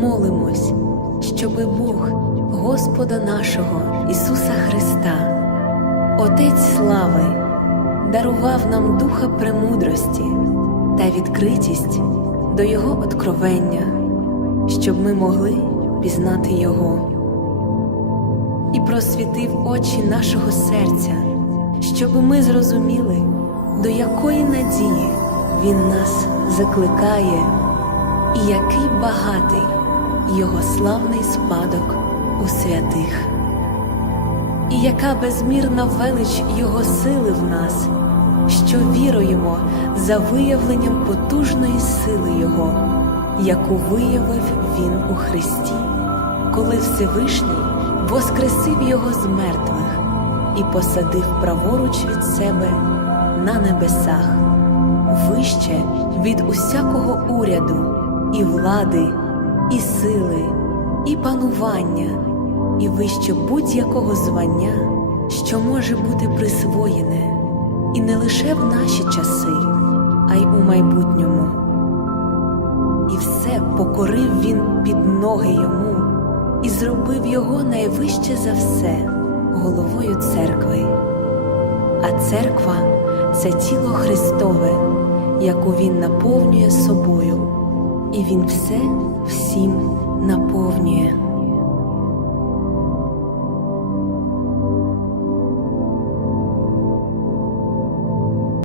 молимось, щоби Бог, Господа нашого Ісуса Христа, Отець слави, дарував нам духа премудрості та відкритість до Його откровення, щоб ми могли пізнати Його. І просвітив очі нашого серця, щоб ми зрозуміли, до якої надії Він нас закликає, і який багатий Його славний спадок у святих, і яка безмірна велич Його сили в нас, що віруємо за виявленням потужної сили Його, яку виявив Він у Христі, коли Всевишній воскресив Його з мертвих і посадив праворуч від себе на небесах, вище від усякого уряду, і влади, і сили, і панування, і вище будь-якого звання, що може бути присвоєне, і не лише в наші часи, а й у майбутньому. І все покорив він під ноги йому і зробив його найвище за все головою церкви. А церква це тіло Христове, яку Він наповнює собою, і Він все всім наповнює.